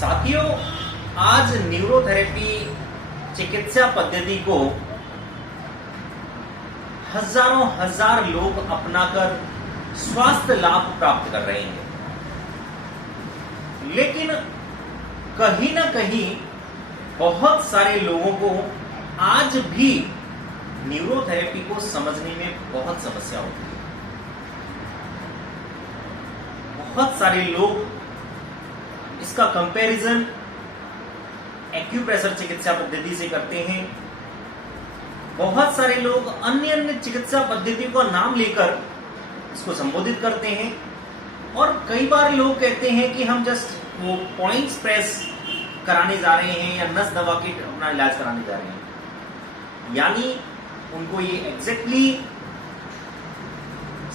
साथियों, आज न्यूरोथेरेपी चिकित्सा पद्धति को हजारों हजार लोग अपनाकर स्वास्थ्य लाभ प्राप्त कर रहे हैं, लेकिन कहीं ना कहीं बहुत सारे लोगों को आज भी न्यूरोथेरेपी को समझने में बहुत समस्या होती है। बहुत सारे लोग इसका कंपैरिजन एक्यूप्रेशर चिकित्सा पद्धति से करते हैं। बहुत सारे लोग अन्य अन्य चिकित्सा पद्धतियों का नाम लेकर इसको संबोधित करते हैं, और कई बार लोग कहते हैं कि हम जस्ट वो पॉइंट्स प्रेस कराने जा रहे हैं या नस दबा के अपना इलाज कराने जा रहे हैं। यानी उनको ये एग्जैक्टली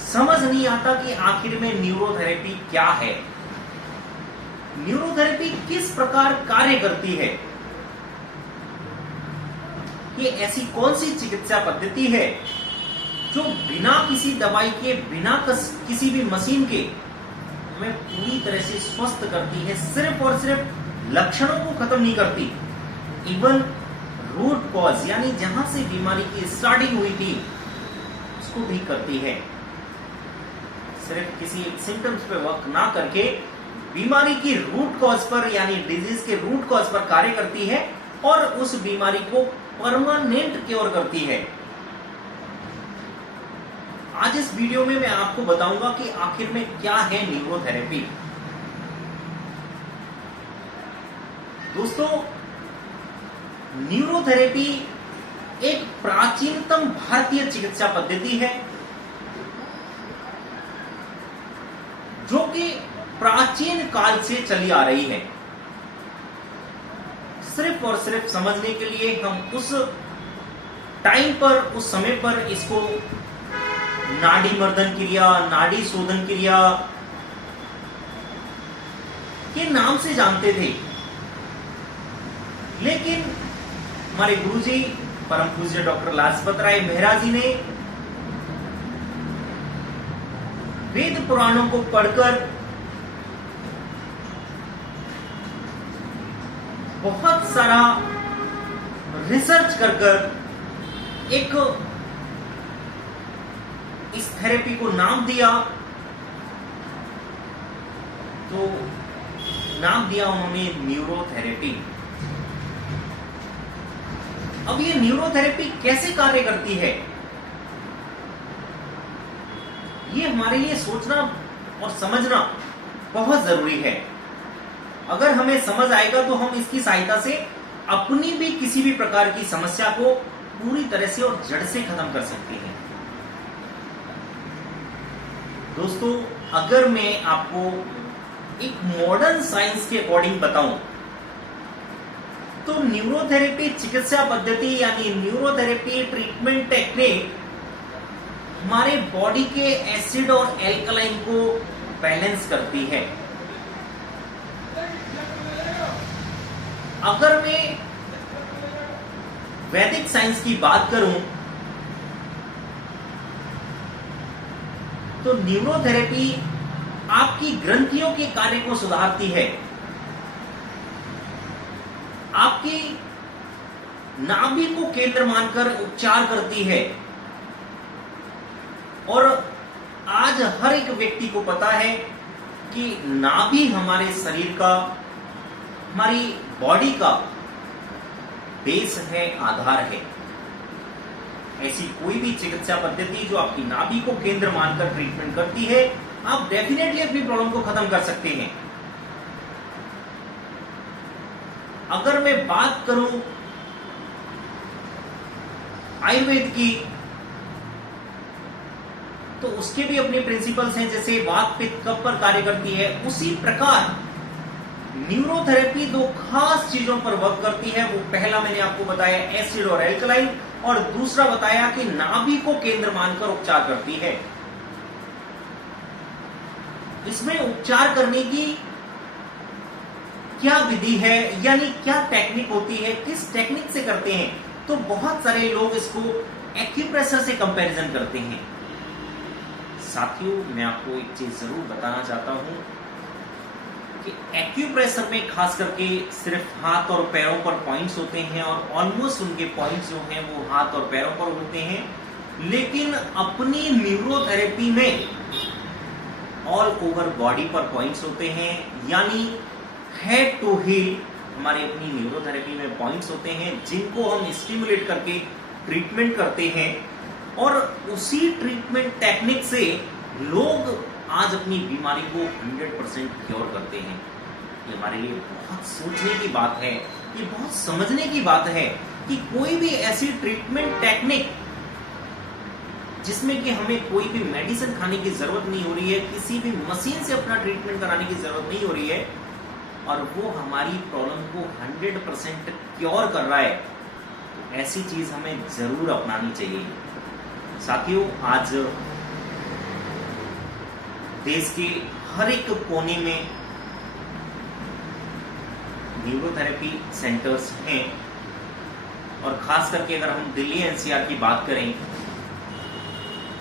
समझ नहीं आता कि आखिर में न्यूरोथेरेपी क्या है, न्यूरोथेरेपी किस प्रकार कार्य करती है, ये ऐसी कौन सी चिकित्सा पद्धति है जो बिना किसी दवाई के, बिना किसी भी मशीन के हमें पूरी तरह से स्वस्थ करती है। सिर्फ और सिर्फ लक्षणों को खत्म नहीं करती, इवन रूट कॉज यानी जहां से बीमारी की स्टार्टिंग हुई थी उसको ठीक करती है। सिर्फ किसी एक सिम्टम्स पे वर्क ना करके बीमारी की रूट कॉज पर यानी डिजीज के रूट कॉज पर कार्य करती है और उस बीमारी को परमानेंट क्योर करती है। आज इस वीडियो में मैं आपको बताऊंगा कि आखिर में क्या है न्यूरोथेरेपी। दोस्तों, न्यूरोथेरेपी एक प्राचीनतम भारतीय चिकित्सा पद्धति है जो कि प्राचीन काल से चली आ रही है। सिर्फ और सिर्फ समझने के लिए हम उस टाइम पर, उस समय पर इसको नाड़ी मर्दन क्रिया, नाड़ी शोधन क्रिया के नाम से जानते थे, लेकिन हमारे गुरुजी परम पूज्य डॉक्टर लाजपत राय मेहरा जी ने वेद पुराणों को पढ़कर बहुत सारा रिसर्च कर एक इस थेरेपी को नाम दिया। तो नाम दिया उन्होंने न्यूरोथेरेपी। अब ये न्यूरोथेरेपी कैसे कार्य करती है, ये हमारे लिए सोचना और समझना बहुत जरूरी है। अगर हमें समझ आएगा तो हम इसकी सहायता से अपनी भी किसी भी प्रकार की समस्या को पूरी तरह से और जड़ से खत्म कर सकते हैं। दोस्तों, अगर मैं आपको एक मॉडर्न साइंस के अकॉर्डिंग बताऊं तो न्यूरोथेरेपी चिकित्सा पद्धति यानी न्यूरोथेरेपी ट्रीटमेंट टेक्निक हमारे बॉडी के एसिड और एल्कलाइन को बैलेंस करती है। अगर मैं वैदिक साइंस की बात करूं तो न्यूरोथेरेपी आपकी ग्रंथियों के कार्य को सुधारती है, आपकी नाभि को केंद्र मानकर उपचार करती है। और आज हर एक व्यक्ति को पता है कि नाभि हमारे शरीर का, हमारी बॉडी का बेस है, आधार है। ऐसी कोई भी चिकित्सा पद्धति जो आपकी नाभि को केंद्र मानकर ट्रीटमेंट करती है, आप डेफिनेटली अपनी प्रॉब्लम को खत्म कर सकते हैं। अगर मैं बात करूं आयुर्वेद की तो उसके भी अपने प्रिंसिपल्स हैं, जैसे वात पित्त कफ पर कार्य करती है, उसी प्रकार न्यूरोथेरेपी दो खास चीजों पर वर्क करती है। वो पहला मैंने आपको बताया एसिड और एल्कलाइन, और दूसरा बताया कि नाभि को केंद्र मानकर उपचार करती है। इसमें उपचार करने की क्या विधि है, यानी क्या टेक्निक होती है, किस टेक्निक से करते हैं, तो बहुत सारे लोग इसको एक्यूप्रेशर से कंपैरिजन करते हैं। साथियों, मैं आपको एक चीज जरूर बताना चाहता हूं कि एक्यूप्रेशर में खास करके सिर्फ हाथ और पैरों पर पॉइंट्स होते हैं और ऑलमोस्ट उनके पॉइंट्स जो हैं वो हाथ और पैरों पर होते हैं, लेकिन अपनी न्यूरोथेरेपी में ऑल ओवर बॉडी पर पॉइंट्स होते हैं, यानी हेड टू हील हमारे अपनी न्यूरोथेरेपी में पॉइंट्स होते हैं जिनको हम स्टिमुलेट करके ट्रीटमेंट करते हैं। और उसी ट्रीटमेंट टेक्निक से लोग आज अपनी बीमारी को 100% क्योर करते हैं। ये हमारे लिए बहुत सोचने की बात है, ये बहुत समझने की बात है कि कोई भी ऐसी ट्रीटमेंट टेक्निक जिसमें कि हमें कोई भी मेडिसिन खाने की जरूरत नहीं हो रही है, किसी भी मशीन से अपना ट्रीटमेंट कराने की जरूरत नहीं हो रही है, और वो हमारी प्रॉब्लम को 100% क्योर कर रहा है, तो ऐसी चीज हमें जरूर अपनानी चाहिए। साथियों, आज देश के हर एक कोने में न्यूरोथेरेपी सेंटर्स हैं, और खास करके अगर हम दिल्ली एनसीआर की बात करें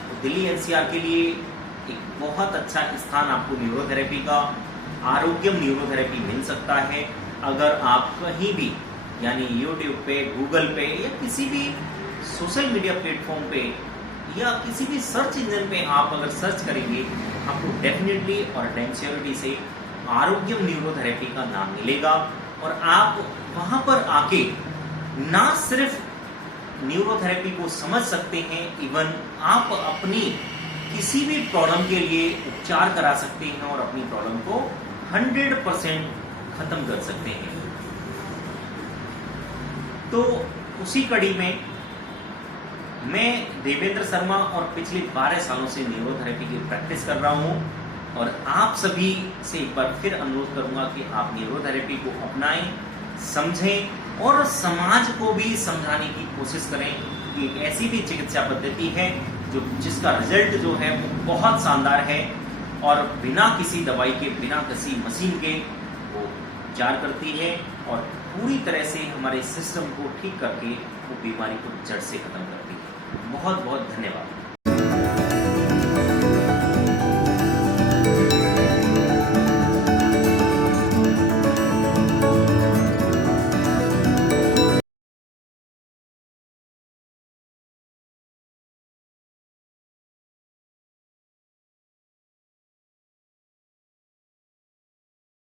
तो दिल्ली एनसीआर के लिए एक बहुत अच्छा स्थान आपको न्यूरोथेरेपी का, आरोग्यम न्यूरोथेरेपी मिल सकता है। अगर आप कहीं भी यानी यूट्यूब पे, गूगल पे या किसी भी सोशल मीडिया प्लेटफॉर्म पे या किसी भी सर्च इंजन पे आप अगर सर्च करेंगे, आपको डेफिनेटली और डेंसिटी से आरोग्यम न्यूरोथेरेपी का नाम मिलेगा, और आप वहां पर आके ना सिर्फ न्यूरोथेरेपी को समझ सकते हैं, इवन आप अपनी किसी भी प्रॉब्लम के लिए उपचार करा सकते हैं और अपनी प्रॉब्लम को 100% खत्म कर सकते हैं। तो उसी कड़ी में मैं देवेंद्र शर्मा और पिछले 12 सालों से न्यूरोथेरेपी की प्रैक्टिस कर रहा हूं, और आप सभी से एक बार फिर अनुरोध करूंगा कि आप न्यूरोथेरेपी को अपनाएं, समझें और समाज को भी समझाने की कोशिश करें कि एक ऐसी भी चिकित्सा पद्धति है जिसका रिजल्ट जो है वो बहुत शानदार है, और बिना किसी दवाई के, बिना किसी मशीन के वो उपचार करती है और पूरी तरह से हमारे सिस्टम को ठीक करके वो बीमारी को जड़ से खत्म करती है। बहुत बहुत धन्यवाद।